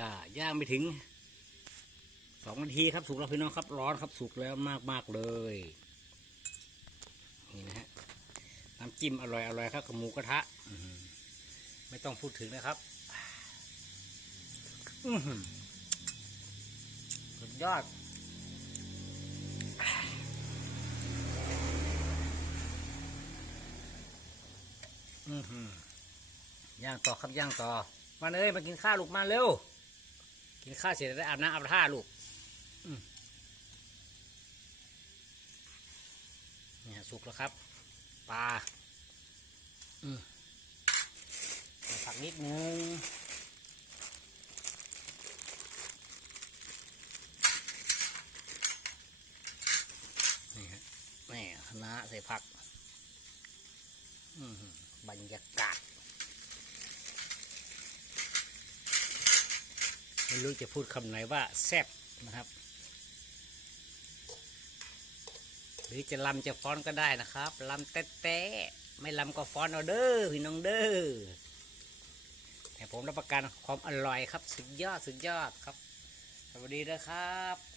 อ่าย่างไม่ถึงสองนาทีครับสุกแล้วพี่น้องครับร้อนครับสุกแล้วมากมากเลยนี่นะฮะน้ำจิ้มอร่อยอร่อยครับกับหมูกระทะไม่ต้องพูดถึงนะครับอือหือสุดยอดอือหือย่างต่อครับย่างต่อมาเอ้ยมากินข้าวลูกมาเร็ว กินข้าวเสร็จแล้วได้อาบน้ำอาบท่าลูกเนี่ยสุกแล้วครับ ปลาผักนิดนึงนี่ฮะแม่คณะใส่ผักบรรยากาศ ไม่รู้จะพูดคำไหนว่าแซ่บนะครับ หรือจะลำจะฟ้อนก็ได้นะครับลำแต๊ะไม่ลำก็ฟ้อนเอาเด้อพี่น้องเด้อแต่ผมรับประกันความอร่อยครับ สุดยอดสุดยอดครับสวัสดีนะครับ